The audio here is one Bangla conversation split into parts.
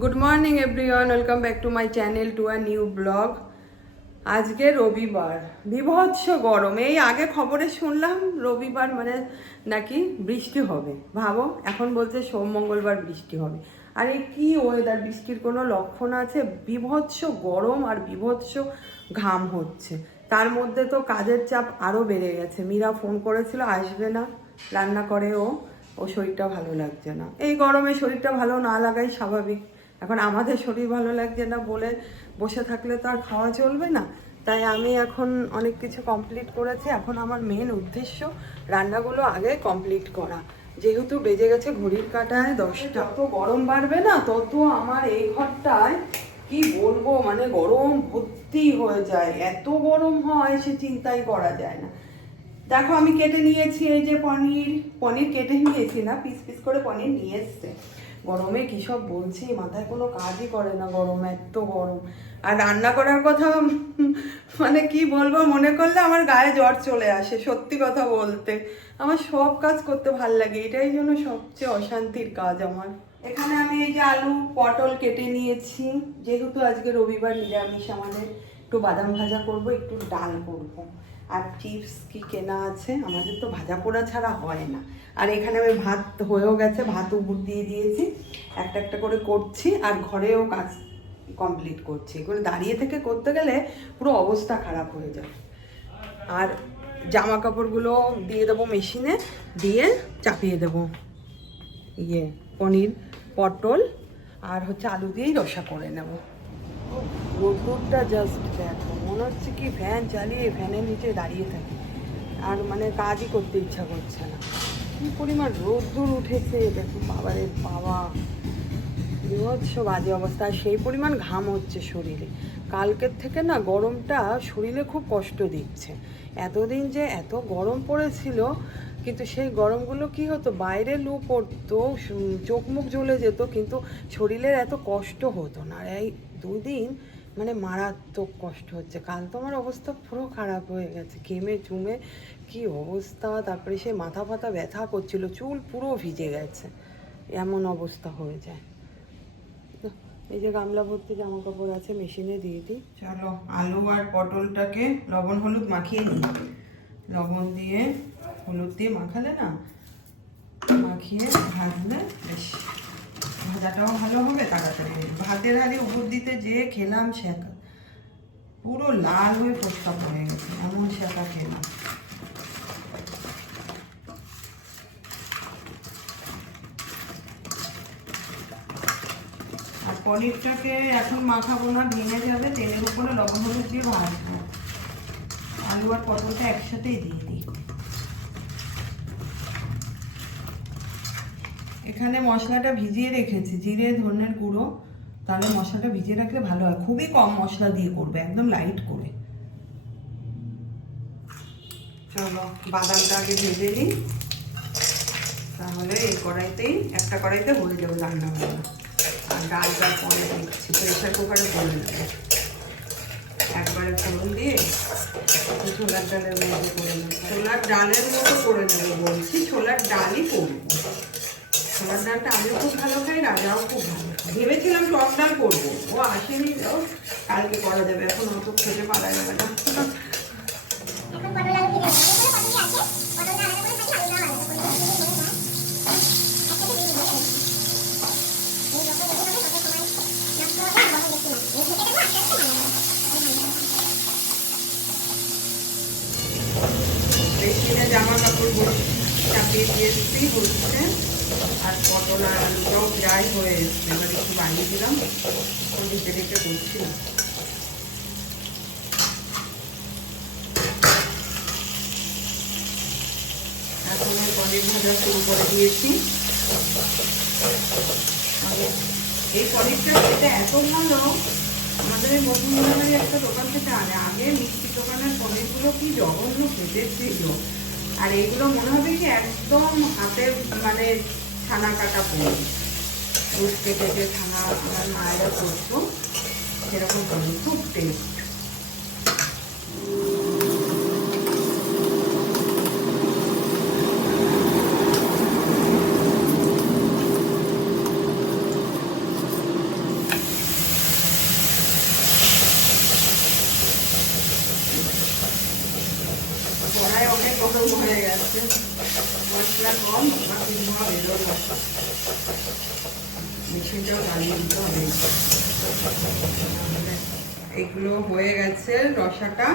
Good morning everyone, welcome back to my channel to a new blog. আজকে রবিবার, বীভৎস গরম। এই আগে খবরে শুনলাম রবিবার মানে নাকি বৃষ্টি হবে। ভাবো, এখন বলছে সোম মঙ্গলবার বৃষ্টি হবে। আর এই কি ওয়েদার, বৃষ্টির কোনো লক্ষণ আছে? বীভৎস গরম আর বীভৎস ঘাম হচ্ছে। তার মধ্যে তো কাজের চাপ আরও বেড়ে গেছে। মীরা ফোন করেছিল, আসবে না, রান্না করে ও শরীরটা ভালো লাগছে না। এই গরমে শরীরটা ভালো না লাগাই স্বাভাবিক। এখন আমাদের শরীর ভালো লাগছে না বলে বসে থাকলে তো আর খাওয়া চলবে না। তাই আমি এখন অনেক কিছু কমপ্লিট করেছি। এখন আমার মেন উদ্দেশ্য রান্নাগুলো আগে কমপ্লিট করা। যেহেতু বেজে গেছে ঘড়ির কাঁটায় 10টা। যত গরম বাড়বে না তত আমার এই ঘরটায় কি বলবো, মানে গরম ভর্তি হয়ে যায়। এত গরম হয় সে চিন্তাই করা যায় না। দেখো আমি কেটে নিয়েছি এই যে পনির কেটে নিয়েছি, না পিস পিস করে পনির নিয়ে এসছে। গরমে কী সব বলছি, মাথায় কোনো কাজই করে না, গরম এত গরম। আর রান্না করার কথা মানে কি বলবো, মনে করলে আমার গায়ে জ্বর চলে আসে। সত্যি কথা বলতে আমার সব কাজ করতে ভাল লাগে, এটাই জন্য সবচেয়ে অশান্তির কাজ আমার। এখানে আমি এই যে আলু পটল কেটে নিয়েছি। যেহেতু আজকে রবিবার নিরামিষ, আমাদের একটু বাদাম ভাজা করব, একটু ডাল করব। আর চিপস কি কেনা আছে, আমাদের তো ভাজা পোড়া ছাড়া হয় না। আর এখানে আমি ভাত হয়েও গেছে, ভাত উপর দিয়ে দিয়েছি, একটা একটা করে করছি। আর ঘরেও কাজ কমপ্লিট করছি। এগুলো দাঁড়িয়ে থেকে করতে গেলে পুরো অবস্থা খারাপ হয়ে যায়। আর জামা কাপড়গুলো দিয়ে দেবো মেশিনে, দিয়ে চাপিয়ে দেবো পনির পটল আর আলু দিয়েই রসা করে নেব। রোদ্দুরটা জাস্ট দেখো, মনে হচ্ছে কি ফ্যান চালিয়ে ফ্যানের নিচে দাঁড়িয়ে থাকি। আর মানে কাজই করতে ইচ্ছা করছে না, কি পরিমাণ রোদ্দুর উঠেছে দেখো। বাবারে বাবা, বিভৎস বাজে অবস্থা। আর সেই পরিমাণ ঘাম হচ্ছে শরীরে। কালকের থেকে না গরমটা শরীরে খুব কষ্ট দিচ্ছে। এতদিন যে এত গরম পড়েছিল, কিন্তু সেই গরমগুলো কি হতো, বাইরে লু পড়তো, চোখ মুখ জ্বলে যেত, কিন্তু শরীরের এত কষ্ট হতো না। আর এই দুদিন মানে মারাত্মক কষ্ট হচ্ছে। কাল তো আমার অবস্থা পুরো খারাপ হয়ে গেছে, ঘেমে চুমে কি অবস্থা। তারপরে সেই মাথা ফাথা ব্যথা করছিল, চুল পুরো ভিজে গেছে, এমন অবস্থা হয়ে যায়। এই যে গামলা ভর্তি জামা কাপড় আছে, মেশিনে দিয়ে দিই। চলো আলু আর পটলটাকে লবণ হলুদ মাখিয়ে নিই। লবণ দিয়ে হলুদ দিয়ে মাখালে না, মাখিয়ে ভাজলে বেশ ভাজাটাও ভালো হবে, তাড়াতাড়ি। ভাতের হাঁড়ি উপর দিতে যে খেলাম সেঁকা, পুরো লাল হয়ে ফোসকা পড়ে গেছে, এমন সেঁকা খেলাম। আর পনিরটাকে এখন মাখাবো না, ভেঙে যাবে। তেলের উপরে লবণ হলুদ দিয়ে ভাজবো। আলু আর পটলটা একসাথেই দিয়ে দিই। এখানে মশলাটা ভিজিয়ে রেখেছি, জিরে ধনের গুঁড়ো। তাহলে মশলাটা ভিজিয়ে রাখলে ভালো হয়। খুবই কম মশলা দিয়ে করবে, একদম লাইট করে। চলো বাদামটা আগে ভেজে নিই, তাহলে এই কড়াইতেই একটা কড়াইতে হয়ে যাবে রান্না বান্না। আর ডালটা পরে দিচ্ছি, প্রেশার কুকারে করে নেবো একবারে ফোড়ন দিয়ে। ছোলার ডালের মতো করে নেবো, ছোলার ডালের মতো করে নেবো বলছি, ছোলার ডালই করবো। ছোলার ডালটা আমিও খুব ভালো খাই, রাজাও খুব ভালো খাই। ভেবেছিলাম টক ডাল করবো, ও আসেনি, যাও কালকে করা যাবে, এখন অত খেতে পারা যাবে না। মেশিনে জামা কাপড় চাপিয়ে দিয়ে দিতেই হচ্ছে। আর পটল আর আলুটাও প্রায় হয়ে এসছে, এবার একটু বানিয়ে দিলাম, ঢেকে ঢেকে করছিলাম। এখন পনির ভাজা শুরু করে দিয়েছি। এই পনিরটা খেতে এত ভালো, আমাদের এই মধুমোহনারই একটা দোকান থেকে আনে। আগে মিষ্টি দোকানের পনিরগুলো কি জঘন্য খেতে ছিল। আর এইগুলো মনে হবে কি একদম হাতের মানে ছানা কাটা পনির, দুধ কেটে ছানা আমার মায়েরা করতো, সেরকম পনির, খুব টেস্ট। হয়ে গেছে, মশলা কম, ধোঁয়া বেরোলো, মেশিনটাও জ্বালিয়ে দিতে হবে। এগুলো হয়ে গেছে, রসাটা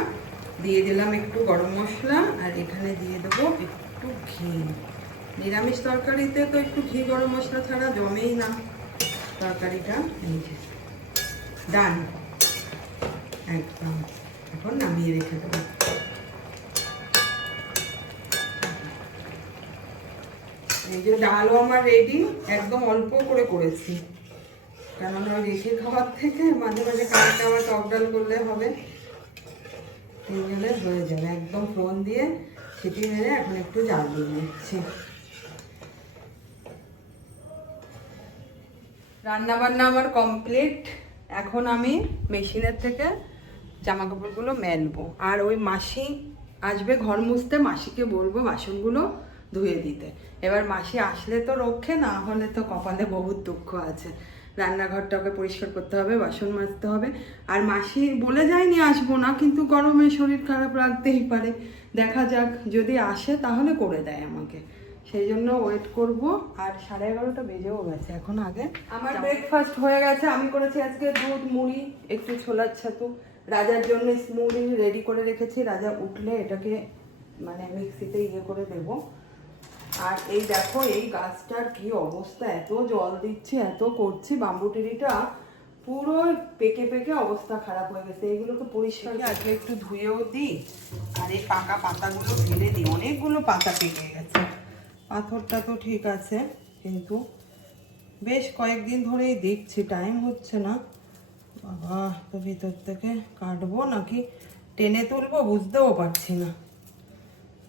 দিয়ে দিলাম একটু গরম মশলা, আর এখানে দিয়ে দেবো একটু ঘি। নিরামিষ তরকারিতে তো একটু ঘি গরম মশলা ছাড়া জমেই না তরকারিটা। এই যে ডান, একদম। এখন নামিয়ে রেখে দেবো। এই যে ডালও আমার রেডি, একদম অল্প করে করেছি, কেননা রেখে খাবার থেকে মাঝে মাঝে খাবারটা আবার টক ডাল করলে হবে, এই জন্য হয়ে যাবে। একদম ফোড়ন দিয়ে সিটি মেরে এখন একটু জাল দিয়ে দিচ্ছি। রান্না বান্না আমার কমপ্লিট। এখন আমি মেশিনের থেকে জামা কাপড়গুলো মেলবো, আর ওই মাসি আসবে ঘর মুছতে, মাসিকে বলবো বাসনগুলো ধুয়ে দিতে। এবার মাসি আসলে তো রক্ষে, না হলে তো কপালে বহুত দুঃখ আছে। রান্নাঘরটাকে পরিষ্কার করতে হবে, বাসন মাজতে হবে। আর মাসি বলে যায়নি আসবো না, কিন্তু গরমে শরীর খারাপ রাখতেই পারে। দেখা যাক, যদি আসে তাহলে করে দেয় আমাকে, সেই জন্য ওয়েট করব। আর 11:30 বেজেও গেছে, এখন আগে আমার ব্রেকফাস্ট হয়ে গেছে। আমি করেছি আজকে দুধ, মুড়ি, একটু ছোলার ছাতু। রাজার জন্য স্মুদি রেডি করে রেখেছি, রাজা উঠলে এটাকে মানে মিক্সিতে ইয়ে করে দেব। আর এই দেখো, এই গাছটার কি অবস্থা, এত জল দিচ্ছে, এত করছি, বাম্বু টেরিটা পুরো পেকে পেকে অবস্থা খারাপ হয়ে গেছে। এইগুলোকে পরিষ্কার আজকে একটু ধুয়েও দিই, আর এই পাকা পাতাগুলো ফেলে দিই। অনেকগুলো পাতা পেকে গেছে। পাথরটা তো ঠিক আছে, কিন্তু বেশ কয়েকদিন ধরেই দেখছি, টাইম হচ্ছে না। বাবা, তো ভিতর থেকে কাটবো নাকি টেনে তুলবো বুঝতেও পারছি না।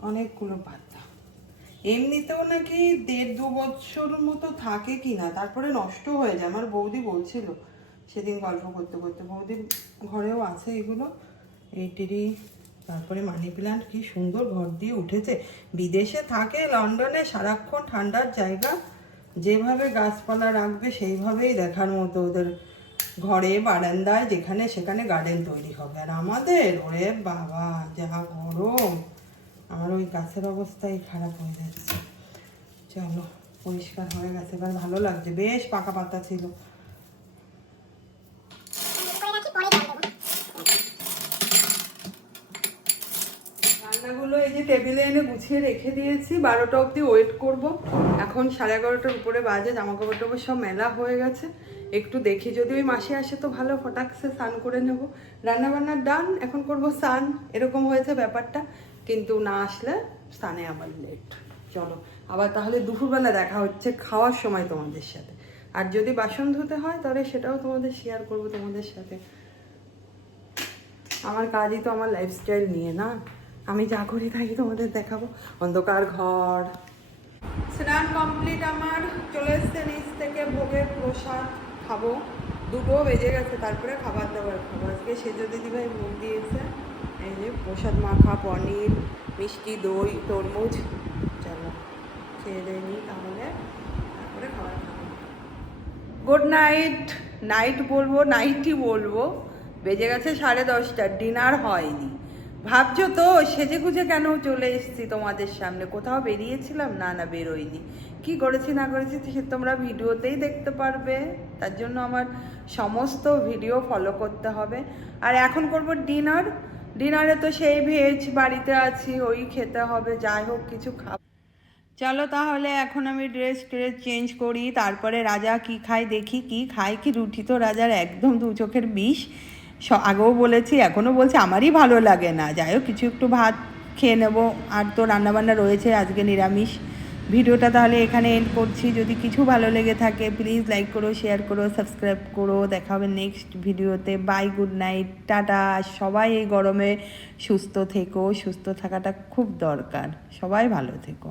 অনেকগুলো পাতা, এমনিতেও নাকি 1.5-2 বছর মতো থাকে কিনা, তারপরে নষ্ট হয়ে যায়। আমার বৌদি বলছিল সেদিন গল্প করতে করতে, বৌদির ঘরেও আছে এগুলো। এইটিরই, তারপরে মানি প্ল্যান্ট কি সুন্দর ঘর দিয়ে উঠেছে। বিদেশে থাকে, লন্ডনে, সারাক্ষণ ঠান্ডার জায়গা, যেভাবে গাছপালা রাখবে সেইভাবেই দেখার মতো। ওদের ঘরে বারান্দায় যেখানে সেখানে গার্ডেন তৈরি হবে। আর আমাদের, ওরে বাবা যা গরম, আমার ওই গাছের অবস্থাই খারাপ হয়ে যাচ্ছে। চলো, পরিষ্কার হয়ে গেছে, এবার ভালো লাগছে, বেশ পাকা পাতা ছিল। রান্নাগুলো এই যে টেবিলে এনে গুছিয়ে রেখে দিয়েছি, 12টা অবধি ওয়েট করব। এখন 11:30-র উপরে বাজে, জামা কাপড় টাপড় সব মেলা হয়ে গেছে। একটু দেখি, যদি ওই মাসে আসে তো ভালো, ফটাকসে স্নান করে নেব। রান্নাবান্নার ডান, এখন করব স্নান, এরকম হয়েছে ব্যাপারটা। কিন্তু না আসলে স্নানে আবার লেট। চলো আবার তাহলে দুপুরবেলা দেখা হচ্ছে খাওয়ার সময় তোমাদের সাথে। আর যদি বাসন ধুতে হয় তাহলে সেটাও তোমাদের শেয়ার করব তোমাদের সাথে। আমার কাজই তো আমার লাইফস্টাইল নিয়ে, না? আমি যা করি তাই তোমাদের দেখাবো। অন্ধকার ঘর। স্নান কমপ্লিট আমার, চলে এসছে নিচ থেকে ভোগের প্রসাদ খাবো। 2টো বেজে গেছে, তারপরে খাবার দাবার খাবো। আজকে সেজো দিদিভাই মুখ দিয়েছে, এই যে প্রসাদ মাখা, পনির, মিষ্টি দই, তরমুজ। চলো খেয়ে দিয়ে নিই তাহলে, তারপরে খাবার খাবো। Good night. নাইট বলবো, নাইটই বলবো। বেজে গেছে 10:30, ডিনার হয়নি। ভাবছো তো সেজে গুজে কেন চলে এসেছি তোমাদের সামনে, কোথাও বেরিয়েছিলাম? না না, বেরোইনি। কি করেছি না করেছি সে তোমরা ভিডিওতেই দেখতে পারবে। তার জন্য আমার সমস্ত ভিডিও ফলো করতে হবে। আর এখন করব ডিনার। ডিনারে তো সেই ভেজ, বাড়িতে আছি, ওই খেতে হবে। যাই হোক, কিছু খাবো। চলো তাহলে এখন আমি ড্রেস চেঞ্জ করি, তারপরে রাজা কি খায় দেখি। কি খায় কি, রুটি তো রাজার একদম 2 চোখের বিষ। আগেও বলেছি, এখনও বলছি, আমারই ভালো লাগে না। যাই হোক, কিছু একটু ভাত খেয়ে নেবো। আর তো রান্নাবান্না রয়েছে, আজকে নিরামিষ। ভিডিওটা তাহলে এখানে এন্ড করছি। যদি কিছু ভালো লেগে থাকে প্লিজ লাইক করো, শেয়ার করো, সাবস্ক্রাইব করো। দেখা হবে নেক্সট ভিডিওতে। Bye, good night, tata. সবাই এই গরমে সুস্থ থেকো, সুস্থ থাকাটা খুব দরকার। সবাই ভালো থেকো।